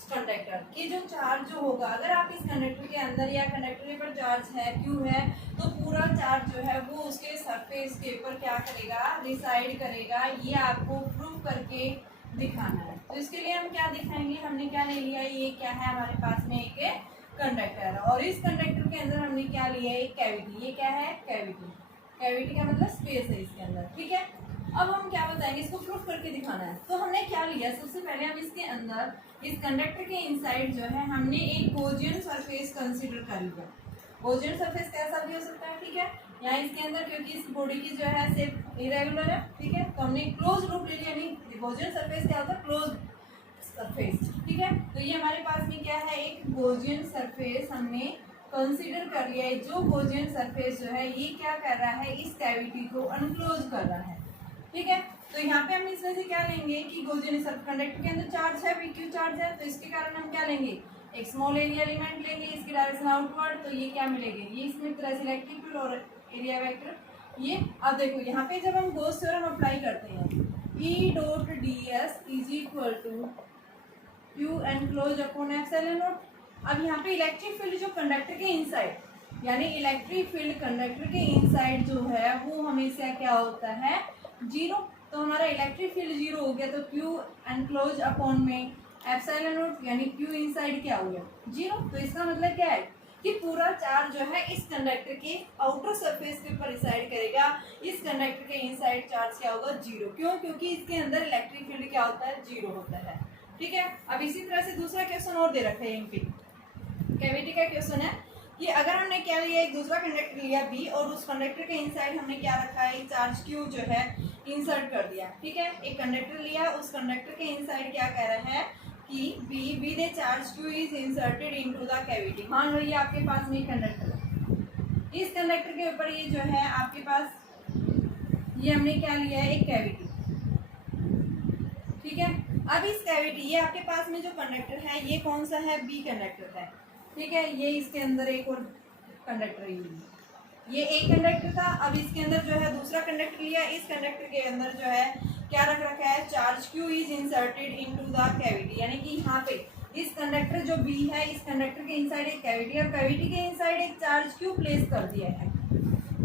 conductor, कि जो चार्ज जो होगा अगर आप इस कंडक्टर के अंदर या कंडक्टर के ऊपर चार्ज है q है तो पूरा चार्ज जो है वो उसके सरफेस के ऊपर क्या करेगा रिसाइड करेगा, ये आपको प्रूफ करके दिखाना है। तो इसके लिए हम क्या दिखाएंगे, हमने क्या ले लिया ये क्या है हमारे पास में एक कंडक्टर और इस कंडक्टर के अंदर हमने क्या लिया एक कैविटी, ये क्या है कैविटी, कैविटी का मतलब स्पेस है इसके अंदर। ठीक है, अब हम क्या बताएंगे इसको प्रूफ करके दिखाना है। तो हमने क्या लिया सबसे पहले हम इसके अंदर इस कंडक्टर के इनसाइड जो है हमने एक गोजियन सरफेस कंसीडर कर लिया। गोजियन सरफेस कैसा भी हो सकता है। ठीक है, यहाँ इसके अंदर क्योंकि इस बॉडी की जो है शेप इरेगुलर है। ठीक है, तो हमने क्लोज लूप ले लिया, यानी गोजियन सरफेस क्या होता है क्लोज सरफेस। ठीक है, तो ये हमारे पास में क्या है एक गोजियन सरफेस हमने कंसीडर कर लिया है। जो गोजियन सरफेस जो है ये क्या कर रहा है इस कैविटी को अनक्लोज कर रहा है। ठीक है, तो यहाँ पे हम इसमें से क्या लेंगे कि गोजियन कंडक्टर के अंदर चार्ज है pq चार्ज है, तो इसके कारण हम क्या लेंगे एक स्मॉल एरिया एलिमेंट लेंगे, इसकी डायरेक्शन आउटवर्ड, तो ये क्या मिलेगी ये इसमें तरह से इलेक्ट्रिक फील्ड और एरिया वेक्टर ये। अब देखो यहाँ पे जब हम गॉस थ्योरम अप्लाई करते हैं E dot ds is equal to q enclose upon epsilon naught. अब यहाँ पे इलेक्ट्रिक फील्ड जो कंडक्टर के इनसाइड यानी इलेक्ट्रिक फील्ड कंडक्टर के इनसाइड जो है वो हमेशा क्या होता है, जीरो। तो हमारा इलेक्ट्रिक फील्ड जीरो हो गया, तो क्यू एनक्लोज अपॉन में एप्सिलॉन नॉट, यानी क्यू इनसाइड क्या हो गया, जीरो। तो इसका मतलब क्या है कि पूरा चार्ज जो है इस कंडक्टर के आउटर सरफेस के ऊपर रिसाइड करेगा, इस कंडक्टर के इनसाइड चार्ज क्या होगा, जीरो। क्यों? क्योंकि इसके अंदर इलेक्ट्रिक फील्ड क्या होता है, जीरो होता है। ठीक है। अब इसी तरह से दूसरा क्वेश्चन और दे रखा है यहीं पे, कैविटी का क्वेश्चन है कि अगर हमने क्या लिया, एक दूसरा कंडक्टर लिया बी और उस कंडक्टर के इनसाइड हमने क्या रखा है, एक चार्ज क्यू जो है इंसर्ट कर दिया। ठीक है। एक कंडक्टर लिया, उस कंडक्टर के इनसाइड क्या कह रहा है कि be with A charge Q is inserted into the cavity. मान लो ये आपके पास में कंडक्टर है, इस कंडक्टर के ऊपर ये जो है आपके पास ये हमने क्या लिया है, एक कैविटी। ठीक है। अब इस कैविटी, ये आपके पास में जो कंडक्टर है ये कौन सा है, बी कंडक्टर है। ठीक है। ये इसके अंदर एक और कंडक्टर ये एक कंडक्टर था। अब इसके अंदर जो है दूसरा कंडक्टर लिया, इस कंडक्टर के अंदर जो है क्या रख रखा है, charge Q is inserted into the cavity. यानी कि यहाँ पे इस कंडक्टर जो बी है, इस कंडक्टर के इनसाइड एक कैविटी और कैविटी के इनसाइड एक चार्ज क्यू प्लेस कर दिया है।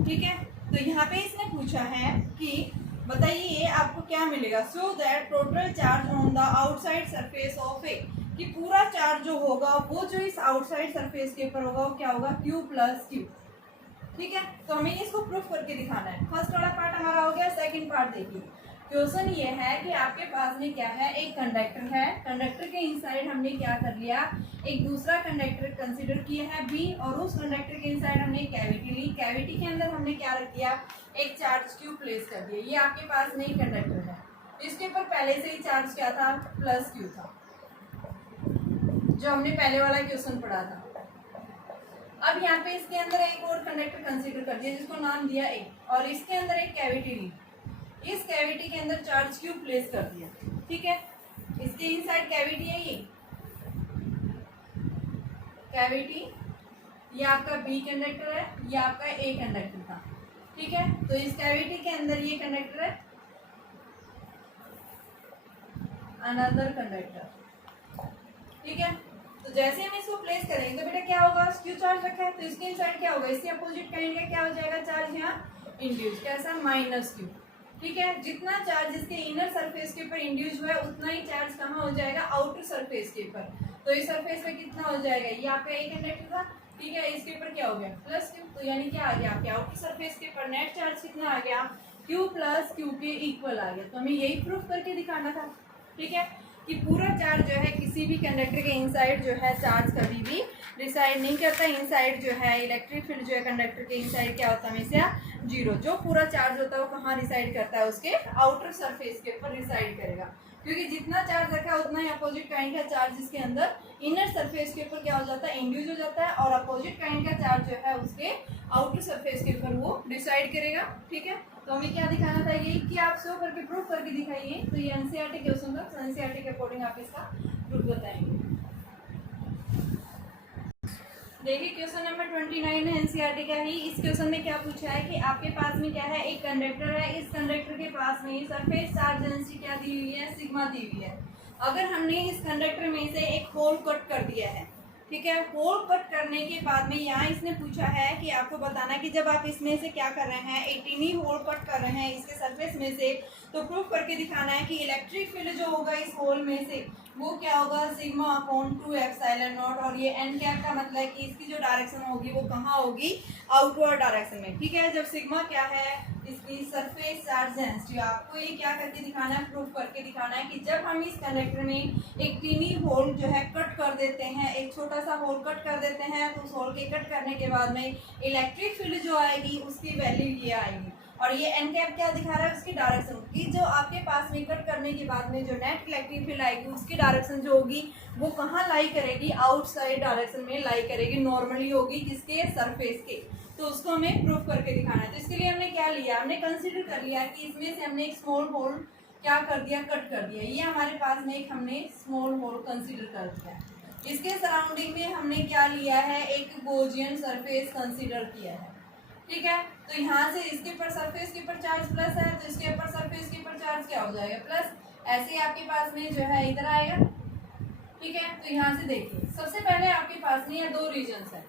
ठीक है। तो यहाँ पे इसने पूछा है कि बताइए आपको क्या मिलेगा, so that total charge on the outside surface of a, कि पूरा चार्ज जो होगा वो जो इस आउटसाइड सरफेस के ऊपर होगा वो क्या होगा, क्यू प्लस क्यू। ठीक है। तो हमें इसको प्रूफ करके दिखाना है। फर्स्ट वाला पार्ट हमारा हो गया। सेकंड पार्ट देखिए, क्वेश्चन ये है कि आपके पास में क्या है, एक कंडक्टर है, कंडक्टर के इनसाइड हमने क्या कर लिया, एक दूसरा कंडक्टर कंसीडर किया है बी और उस कंडक्टर के इनसाइड हमने कैविटी ली, कैविटी के अंदर हमने क्या रख दिया, एक चार्ज क्यू प्लेस कर दिया। ये आपके पास में ही कंडक्टर है, इसके ऊपर पहले से ही चार्ज क्या था, प्लस क्यू था, जो हमने पहले वाला क्वेश्चन पढ़ा था। अब यहाँ पे इसके अंदर एक और कंडक्टर कंसीडर कर दिया जिसको नाम दिया ए, और इसके अंदर एक कैविटी ली, इस कैविटी के अंदर चार्ज क्यू प्लेस कर दिया। ठीक है। इसके इनसाइड कैविटी है, ये कैविटी, ये आपका बी कंडक्टर है, ये आपका ए कंडक्टर था। ठीक है। तो इस कैविटी के अंदर ये कंडक्टर है, अनदर कंडक्टर। ठीक है। तो जैसे हम इसको प्लेस करेंगे तो बेटा क्या होगा, क्यू चार्ज रखा है तो इसके इनसाइड क्या होगा, इसके अपोजिट करेंगे क्या हो जाएगा, चार्ज यहाँ इंड्यूस, कैसा, माइनस क्यू। ठीक है। जितना चार्ज इसके इनर सरफेस के ऊपर इंड्यूस हुआ है उतना ही चार्ज कहाँ हो जाएगा, आउटर सरफेस के ऊपर। तो इस सरफेस पे कितना हो जाएगा, ये आपका एक कंडक्टर था। ठीक है। इसके ऊपर क्या हो गया, प्लस क्यू। तो यानी क्या आ गया, आपके आउटर सरफेस के ऊपर नेट चार्ज कितना आ गया, क्यू प्लस क्यू के इक्वल आ गया। तो हमें यही प्रूफ करके दिखाना था। ठीक है। कि पूरा चार्ज जो है किसी भी कंडक्टर के इनसाइड जो है चार्ज कभी भी रिसाइड नहीं करता, इनसाइड जो है इलेक्ट्रिक फील्ड जो है कंडक्टर के इनसाइड क्या होता है, हमेशा जीरो। जो पूरा चार्ज होता है वो कहाँ रिसाइड करता है, उसके आउटर सरफेस के ऊपर रिसाइड करेगा, क्योंकि जितना चार्ज रखा है उतना ही अपोजिट काइंड का चार्ज इसके अंदर इनर सरफेस के ऊपर क्या हो जाता है, इंड्यूस हो जाता है, और अपोजिट काइंड का चार्ज जो है उसके आउटर सरफेस के ऊपर वो डिसाइड करेगा। ठीक है। तो हमें क्या दिखाना था, यही कि आप शो करके प्रूफ करके दिखाइए। तो ये एनसीईआरटी क्वेश्चन था, एनसीईआरटी के अकॉर्डिंग आप इसका प्रूफ बताएंगे। देखिए क्वेश्चन नंबर 29 है एनसीईआरटी का ही। इस क्वेश्चन में क्या पूछा है कि आपके पास में क्या है, एक कंडक्टर है, इस कंडक्टर के पास में सरफेस चार्ज डेंसिटी क्या दी हुई है, सिग्मा दी हुई है। अगर हमने इस कंडक्टर में से एक होल कट कर दिया है, ठीक है, होल कट करने के बाद में यहाँ इसने पूछा है कि आपको बताना कि जब आप इसमें से क्या कर रहे हैं, 18 होल कट कर रहे हैं इसके सरफेस में से, तो प्रूफ करके दिखाना है कि इलेक्ट्रिक फील्ड जो होगा इस होल में से वो क्या होगा, सिग्मा अपॉन 2 एप्सिलॉन नॉट। और ये एन कैप का मतलब है कि इसकी जो डायरेक्शन होगी वो कहाँ होगी, आउटवर्ड डायरेक्शन में। ठीक है। जब सिग्मा क्या है, इसकी सरफेस चार्ज डेंसिटी, आपको ये क्या करके दिखाना है, प्रूफ करके दिखाना है कि जब हम इस कंडक्टर में एक टीनी होल जो है कट कर देते हैं, एक छोटा सा होल कट कर देते हैं, तो उस होल के कट करने के बाद में इलेक्ट्रिक फील्ड जो आएगी उसकी वैल्यू ये आएगी। और ये एन कैप क्या दिखा रहा है, उसकी डायरेक्शन की जो आपके पास में कट करने के बाद में जो नेट इलेक्ट्रिक फील्ड आएगी उसकी डायरेक्शन जो होगी वो कहाँ लाई करेगी, आउटसाइड डायरेक्शन में लाई करेगी, नॉर्मली होगी किसके, सरफेस के। तो उसको हमें प्रूफ करके दिखाना है। तो इसके लिए हमने क्या लिया, हमने कंसीडर कर लिया कि इसमें से हमने एक स्मॉल होल क्या कर दिया, कट कर दिया। ये हमारे पास में एक हमने स्मॉल होल कंसीडर कर दिया। इसके सराउंडिंग में हमने क्या लिया है, एक गोजियन सरफेस कंसीडर किया है। ठीक है। तो यहाँ से इसके ऊपर सरफेस के ऊपर चार्ज प्लस है, तो इसके ऊपर सरफेस के ऊपर चार्ज क्या हो जाएगा, प्लस। ऐसे ही आपके पास में जो है इधर आएगा। ठीक है। तो यहाँ से देखिए सबसे पहले आपके पास में ये दो रीजन्स है,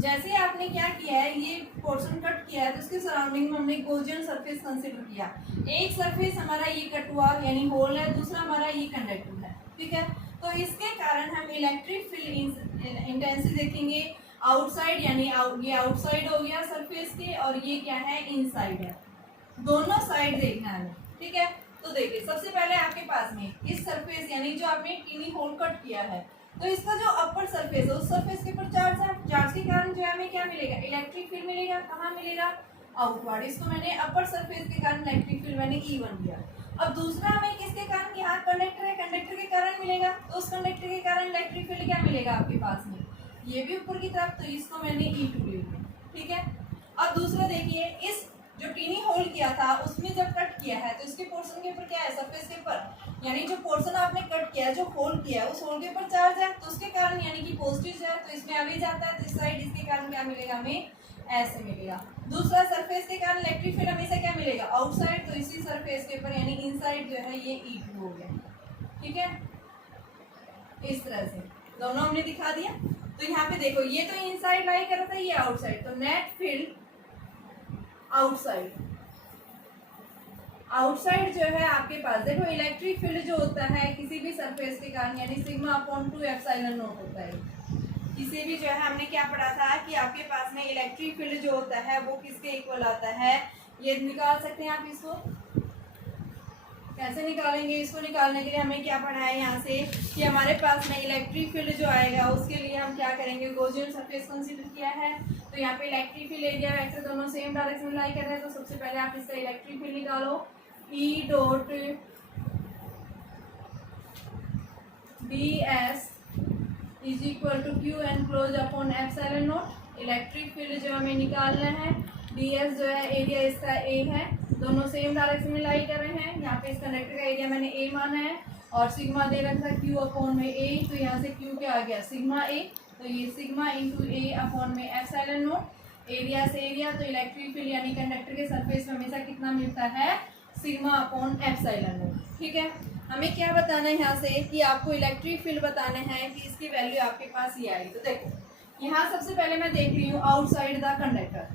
जैसे ही आपने क्या किया है, ये पोर्शन कट किया है तो उसके सराउंडिंग में हमने गॉसियन सरफेस कंसीडर किया। एक सरफेस हमारा ये कट हुआ यानी होल है, दूसरा हमारा ये कंडक्टर है, ठीक है। तो इसके कारण हम इलेक्ट्रिक फील्ड इंटेंसिटी देखेंगे आउटसाइड, यानी ये आउटसाइड हो गया सरफेस के और ये क्या है इनसाइड है, दोनों साइड देखना है हमें, ठीक है। तो देखिए सबसे पहले आपके पास में इस सरफेस यानी जो आपने टीनी होल कट किया है, तो इसका जो अपर सरफेस है उस सरफेस के ऊपर चार्ज है, चार्ज के कारण जो है हमें क्या मिलेगा, इलेक्ट्रिक फील्ड मिलेगा। कहाँ मिलेगा, आउटवर्ड। इसको मैंने अपर सरफेस के कारण इलेक्ट्रिक फील्ड मैंने E1 दिया। अब दूसरा हमें किसके कारण, यहाँ कंडक्टर है, कंडक्टर के कारण मिलेगा, तो उस कंडक्टर के कारण इलेक्ट्रिक फील्ड क्या मिलेगा आपके पास में, ये भी ऊपर की तरफ, तो इसको मैंने E2 ले लिया, ठीक है। अब दूसरा देखिए, इस जो टीनी होल किया था उसमें जब कट किया है तो इसके पोर्शन के ऊपर क्या है, सरफेस के ऊपर, यानी जो पोर्शन आपने कट किया है, जो होल किया है उस होल के ऊपर चार्ज है, तो उसके कारण यानी कि पॉजिटिव है, तो इसमें अभी जाता है तो इस साइड, इसके कारण क्या मिलेगा हमें, ऐसे मिलेगा। दूसरा सरफेस के कारण इलेक्ट्रिक फील्ड हमेशा क्या मिलेगा, आउटसाइड, तो इसी सरफेस के ऊपर यानी इनसाइड जो है ये E2 हो गया, ठीक है। इस तरह से दोनों हमने दिखा दिया। तो यहाँ पे देखो, ये तो इनसाइड लाई कर रहा था, ये आउटसाइड, तो नेट फील्ड आउटसाइड, आउटसाइड जो है आपके पास, देखो इलेक्ट्रिक फील्ड जो होता है किसी भी सरफेस के कारण यानी सिग्मा अपॉन 2 एप्सिलॉन नॉट होता है। किसी भी जो है हमने क्या पढ़ा था कि आपके पास में इलेक्ट्रिक फील्ड जो होता है वो किसके इक्वल आता है, ये निकाल सकते हैं आप। इसको कैसे निकालेंगे, इसको निकालने के लिए हमें क्या पढ़ा है यहाँ से कि हमारे पास में इलेक्ट्रिक फील्ड जो आएगा उसके लिए हम क्या करेंगे, गॉसियन सरफेस कंसीडर किया है, तो यहाँ पे इलेक्ट्रिक फील्ड एरिया वेक्टर दोनों सेम डायरेक्शन में लाई कर रहे हैं, तो सबसे पहले आप इसका इलेक्ट्रिक फील्ड निकालो, E dot ds is equal to Q enclose upon epsilon naught. Electric field जो हमें निकालना है, ds जो है एरिया इसका a है, दोनों सेम डायरेक्शन में लाई कर रहे हैं। यहाँ पे इस कंडक्टर का एरिया मैंने a माना है और सिग्मा दे रखा था q अपॉन में a, तो यहाँ से q क्या आ गया, सिग्मा a, तो ये सिग्मा इंटू a अपॉन में एप्सिलॉन नॉट, एरिया से एरिया, तो इलेक्ट्रिक फील्ड यानी कंडक्टर के सरफेस में हमेशा कितना मिलता है, सिग्मा अपॉन एप्सिलॉन नॉट, ठीक है। हमें क्या बताना है यहाँ से कि आपको इलेक्ट्रिक फील्ड बताना है कि इसकी वैल्यू आपके पास ये आएगी। तो देखो यहाँ सबसे पहले मैं देख रही हूँ outside the conductor,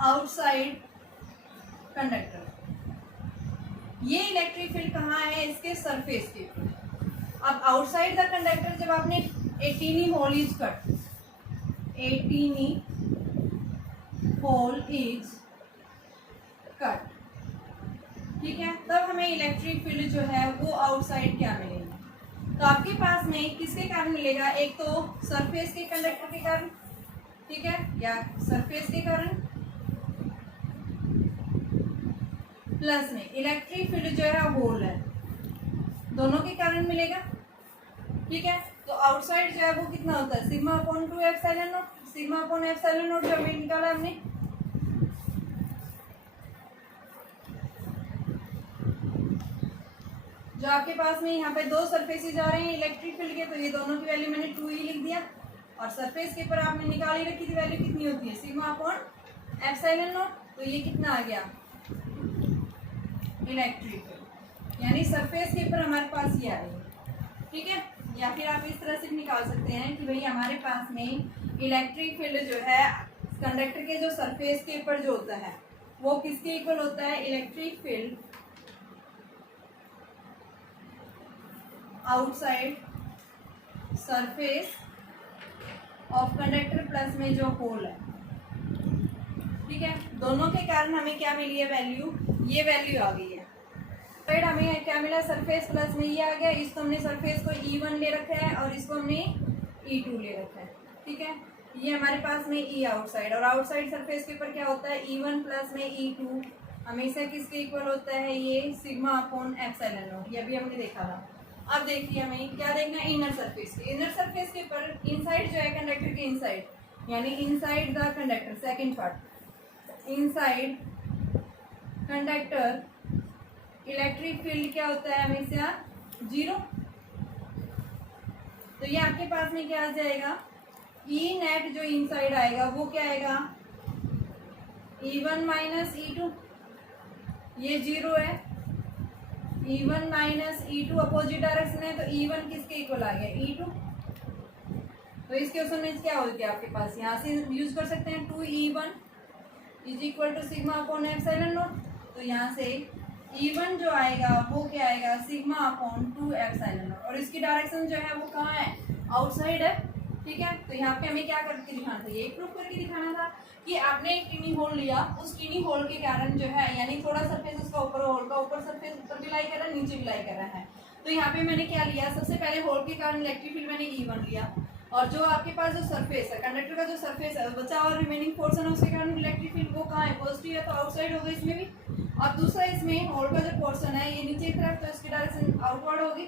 outside conductor, ये इलेक्ट्रिक फील्ड कहाँ है, इसके सरफेस के ऊपर। अब आउटसाइड द कंडक्टर जब आपने a tiny hole is cut, a tiny hole is cut, ठीक है, तब हमें इलेक्ट्रिक फील्ड जो है वो आउटसाइड क्या मिलेगी, तो आपके पास में किसके कारण मिलेगा, एक तो सरफेस के कंडक्टर के कारण, ठीक है, या सरफेस के कारण, प्लस में इलेक्ट्रिक फील्ड जो है होल है, दोनों के कारण मिलेगा, ठीक है। तो आउटसाइड जो है वो कितना होता है, sigma upon 2 epsilon not, sigma upon epsilon not जो हमें निकाला हमने, जो आपके पास में यहाँ पे दो सरफेसेस आ रहे हैं इलेक्ट्रिक फील्ड के, तो ये दोनों की वैल्यू मैंने 2 ही लिख दिया, और सरफेस के ऊपर आपने निकाली रखी थी वैल्यू कितनी होती है, सिग्मा अपॉन एप्सिलॉन नॉट, तो ये कितना आ गया, इलेक्ट्रिक फील्ड, यानी सरफेस के ऊपर हमारे पास ये आ रही है, ठीक है। या फिर आप इस तरह से निकाल सकते हैं कि भाई हमारे पास में इलेक्ट्रिक फील्ड जो है कंडक्टर के जो सरफेस के ऊपर जो होता है वो किसके इक्वल होता है, electric field outside surface of conductor plus में जो होल है, ठीक है। दोनों के कारण हमें क्या मिली है वैल्यू, ये वैल्यू आ गई है, राइट। हमें क्या मिला, सरफेस प्लस में ये आ गया, इसको हमने सरफेस को E1 ले रखा है और इसको हमने E2 ले रखा है, ठीक है। ये हमारे पास में E आउटसाइड, और आउटसाइड सरफेस के ऊपर क्या होता है, E1 प्लस में E2 हमेशा किसके इक्वल होता है, ये सिग्मा अपॉन एप्सिलॉन नॉट, ये भी हमने देखा था। अब देखिए हमें क्या देखना है, इनर सरफेस, इनर सरफेस के ऊपर इनसाइड जो है कंडक्टर के इनसाइड, यानी inside the conductor, second part, inside conductor electric field क्या होता है हमेशा 0, तो ये आपके पास में क्या आ जाएगा, ई नेट जो इनसाइड आएगा वो क्या आएगा, E1 माइनस E2, ये 0 है, E1 minus E2 opposite direction है, तो E1 किसके इक्वल आ गया, E2, तो इस क्वेश्चन में क्या हो गया आपके पास, यहाँ से यूज कर सकते हैं 2E1 is equal to sigma upon epsilon naught. तो यहाँ से E1 जो आएगा वो क्या आएगा, सिग्मा अपॉन 2 एप्सिलॉन नॉट, और इसकी डायरेक्शन जो है वो कहाँ है, आउटसाइड है। ठीक है, तो यहाँ पे हमें क्या करके दिखाना था, ये प्रूफ करके दिखाना था कि आपने एक टीनी होल लिया, उस टीनी होल के कारण जो है यानी थोड़ा सरफेस उसका ऊपर, होल का ऊपर सरफेस ऊपर भी लाई कर रहा है, नीचे भी लाई कर रहा है। तो यहाँ पे मैंने क्या लिया, सबसे पहले होल के कारण इलेक्ट्रिक फील्ड मैंने E1 लिया, और जो आपके पास जो सरफेस है, कंडक्टर का जो सरफेस है बचा और रिमेनिंग पोर्शन है, उसके कारण इलेक्ट्रिक फील्ड वो कहाँ है, पॉजिटिव है, तो आउटसाइड होगा इसमें भी। और दूसरा इसमें होल का जो पोर्शन है ये नीचे की तरफ, तो इसकी डायरेक्शन आउटवर्ड होगी।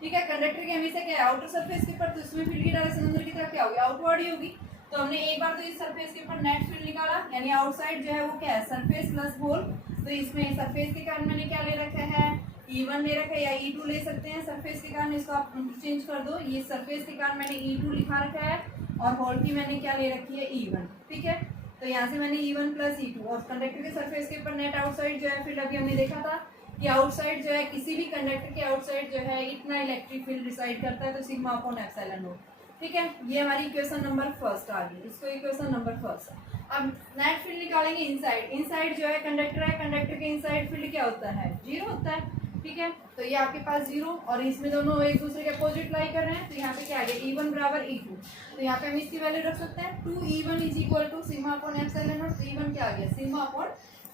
ठीक है, कंडक्टर के हमेशा क्या है, आउटर सरफेस के ऊपर, तो इसमें फील्ड की डायरेक्शन अंदर की तरफ क्या होगी, आउटवर्ड ही होगी। तो हमने एक बार तो इस सरफेस के ऊपर नेट फील्ड निकाला, यानी आउटसाइड जो है वो क्या है, सरफेस प्लस होल। तो इसमें सरफेस के कारण मैंने क्या ले रखा है, E1 ले रखा है, या E2 ले सकते हैं। सरफेस के कारण इसको आप चेंज कर दो, ये सरफेस के कारण मैंने E2 लिखा रखा है, और होल की मैंने क्या ले रखी है, E1। ठीक है, तो यहाँ से मैंने E1 प्लस E2, और कंडक्टर के सरफेस के ऊपर नेट आउटसाइड जो है फील्ड, अभी हमने देखा था कि आउटसाइड जो है किसी भी कंडक्टर के आउटसाइड जो है इतना इलेक्ट्रिक फील्ड डिसाइड करता है, तो सिग्मा अपॉन एप्सिलॉन नॉट। ठीक है, ये हमारी इक्वेशन नंबर फर्स्ट आ गई, इसको इक्वेशन नंबर फर्स्ट। अब नेट फील्ड निकालेंगे इनसाइड। इनसाइड जो है कंडक्टर है, कंडक्टर के इनसाइड फील्ड क्या होता है, जीरो होता है। ठीक है, तो ये आपके पास जीरो, और इसमें दोनों एक दूसरे के अपोजिट लाई कर रहे हैं, तो यहाँ पे क्या आ गया, E1 बराबर E2। तो यहाँ पे हम इसकी वैल्यू रख सकते हैं 2E1 is equal to sigma upon epsilon naught. तो E1 क्या आ गया, सिग्मा अपॉन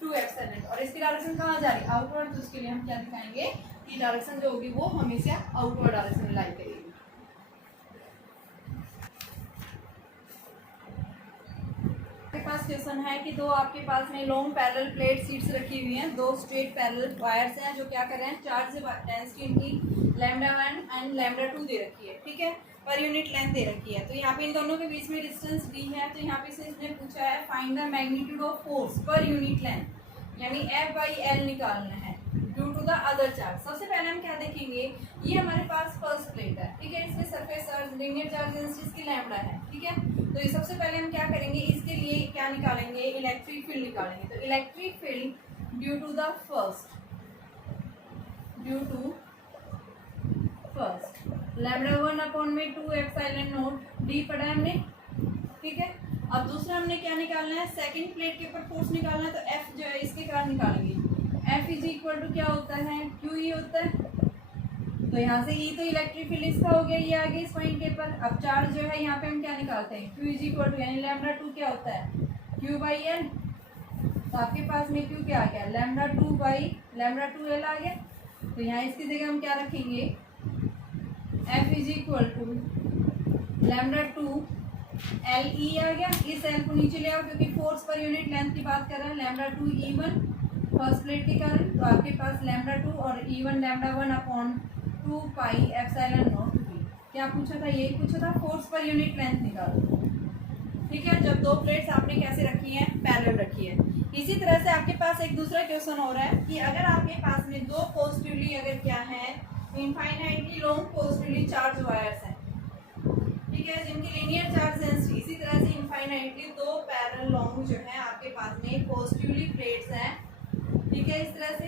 2 एप्सिलॉन नॉट, और इसकी डायरेक्शन कहाँ जा रही है, आउटवर्ड। तो उसके लिए हम क्या दिखाएंगे कि डायरेक्शन जो होगी वो हमेशा आउटवर्ड डायरेक्शन में लाई करेगी। पास क्वेश्चन है कि दो आपके पास में लॉन्ग पैरेलल प्लेट शीट्स रखी हुई हैं, दो स्ट्रेट पैरेलल वायर्स हैं जो क्या कर रहे हैं, चार्ज डेंसिटी इनकी λ1 एंड λ2 दे रखी है। ठीक है, पर यूनिट लेंथ दे रखी है। तो यहाँ पे इन दोनों के बीच में डिस्टेंस डी है, तो यहाँ पे से इसने पूछा है find the magnitude of force per unit length, यानी F/L निकालना है due to the other charge. सबसे पहले हम क्या देखेंगे, ये हमारे पास फर्स्ट प्लेट है। ठीक है, इसमें surface charge, linear charge density इसकी लैम्डा है। ठीक है, तो ये सबसे पहले हम क्या करेंगे, इसके लिए क्या निकालेंगे, इलेक्ट्रिक फील्ड निकालेंगे। तो electric field due to the first, due to first λ1 upon में 2 एप्सिलॉन नॉट डी पढ़ा है हमने। ठीक है, अब दूसरा हमने क्या निकालना है, सेकंड प्लेट के ऊपर फोर्स निकालना है, तो F जो है इसके कारण निकालेंगे। F इज इक्वल टू क्या होता है, QE होता है। तो यहाँ से E तो इलेक्ट्रिक फील्ड इसका हो गया, ये आगे इस पॉइंट के ऊपर। अब चार्ज जो है यहाँ पे हम क्या निकालते हैं, Q इज इक्वल टू यानी λ2 क्या होता है, Q/L। तो आपके पास में Q क्या आ गया, λ2/λ2L आ गया। तो यहाँ इसकी जगह हम क्या रखेंगे, F is equal to λ2LE आ गया। इस L को नीचे ले आओ क्योंकि फोर्स पर यूनिट लेंथ की बात कर रहे हैं, λ2E1 फर्स्ट प्लेट के कारण। तो आपके पास λ2 और E1 λ1 upon 2 pi epsilon naught D. क्या पूछा था, यही पूछा था, फोर्स पर यूनिट लेंथ निकालो। ठीक है, जब दो प्लेट्स आपने कैसे रखी है, पैरेलल रखी है। इसी तरह से आपके पास एक दूसरा क्वेश्चन हो रहा है कि अगर आपके पास में दो पॉजिटिवली अगर क्या है, infinitely long positively charge wires हैं। ठीक है, जिनकी लीनियर चार्ज डेंसिटी इसी तरह से इनफाइनाइटली दो पैरेलल लॉन्ग जो है आपके पास में पॉजिटिवली प्लेट्स हैं। ठीक है, इस तरह से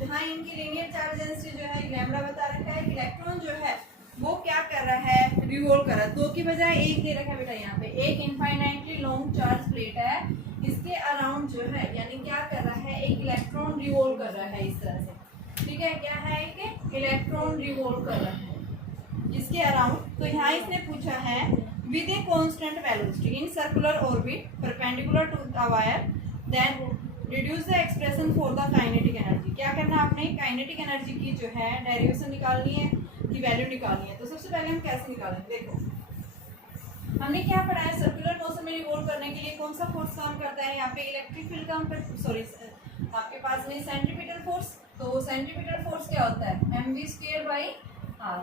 जहाँ इनकी लीनियर चार्ज डेंसिटी जो है लैम्डा बता रखा है, इलेक्ट्रॉन जो है वो क्या कर रहा है, रिवॉल्व कर रहा है। दो की बजाय एक दे रखा है बेटा, यहाँ पे एक इनफाइनाइटली लॉन्ग चार्ज प्लेट है, इसके अराउंड जो है यानी क्या कर रहा है, एक इलेक्ट्रॉन रिवॉल्व कर रहा है इस तरह से। ठीक है, क्या है, एक इलेक्ट्रॉन रिवॉल्व कर रहा है इसके अराउंड। तो यहाँ इसने पूछा है with a constant velocity in circular orbit perpendicular to the wire, then reduce the expression for the kinetic energy. क्या करना है आपने, काइनेटिक एनर्जी की जो है डेरिवेशन निकालनी है, की वैल्यू निकालनी है। तो सबसे पहले हम कैसे निकालेंगे, देखो हमने क्या पढ़ा है, सर्कुलर मोशन में रिवॉल्व करने के लिए कौन सा फोर्स काम करता है, यहाँ पे इलेक्ट्रिक फील्ड काम कर, सॉरी आपके पास में सेंट्रीपिटल फोर्स। तो सेंट्रीपिटल फोर्स क्या होता है, mv²/r।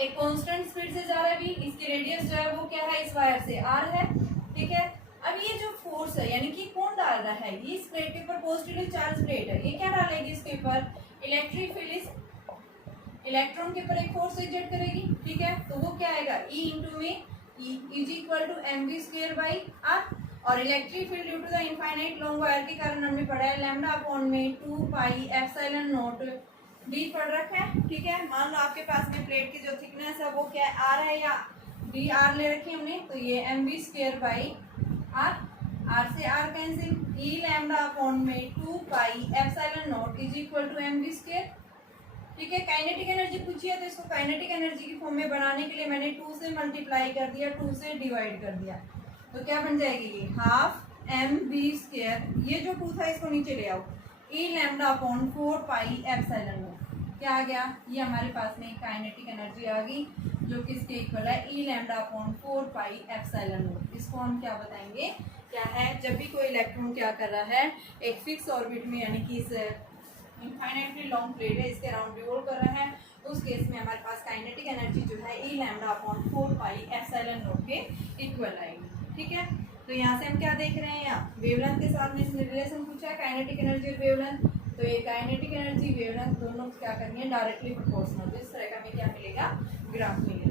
एक कांस्टेंट स्पीड से जा रहा है भी, इसकी रेडियस जो है वो क्या है, इस वायर से r है। ठीक है, अब ये जो फोर्स है यानी कि कौन डाल रहा है, ये इस प्लेट के ऊपर पॉजिटिवली चार्ज प्लेट है, ये क्या डालेगी इसके ऊपर, इलेक्ट्रिक फील्ड इस इलेक्ट्रॉन के ऊपर एक फोर्स एग्जर्ट करेगी। ठीक है, तो वो क्या आएगा, E इंटू में E is equal to mv²/r। और electric field due to the infinite long wire के कारण हमने पढ़ा है लैम्डा अपॉन में 2 पाई एप्सिलॉन नॉट डी पढ़ रखा है। ठीक है, मान लो आपके पास में प्लेट की जो थिकनेस है वो क्या है, r है, या डी आर ले रखी हमने, तो ये M V square by R से R cancel, E lambda upon में 2 pi epsilon naught is equal to M V square. ठीक है, काइनेटिक एनर्जी पूछी है तो इसको काइनेटिक एनर्जी की फॉर्म में बनाने के लिए मैंने 2 से मल्टीप्लाई कर दिया, 2 से डिवाइड कर दिया, तो क्या बन जाएगी ये हाफ एम वी स्क्वेयर, ये जो 2 था इसको नीचे ले आओ, E lambda upon 4 pi epsilon naught, क्या आ गया, ये हमारे पास में काइनेटिक एनर्जी आ गई जो किसके इक्वल है, E lambda upon 4 pi epsilon naught. इसको हम क्या बताएंगे, क्या है, जब भी कोई इलेक्ट्रॉन क्या कर रहा है, एक फिक्स ऑर्बिट में यानी कि इस इनफाइनाइटली लॉन्ग प्लेट है इसके अराउंड रिवॉल्व कर रहा है, तो उस केस में हमारे पास काइनेटिक एनर्जी जो है E lambda upon 4 pi epsilon naught के इक्वल आएगी। ठीक है, तो यहाँ से हम क्या देख रहे हैं, यहाँ वेवलेंथ के साथ में इसने रिलेशन पूछा है, काइनेटिक एनर्जी और वेवलेंथ, तो ये काइनेटिक एनर्जी वेवलेंथ दोनों क्या करनी है, डायरेक्टली प्रोपोर्शनल, तो इस तरह का हमें क्या मिलेगा, ग्राफ मिलेगा।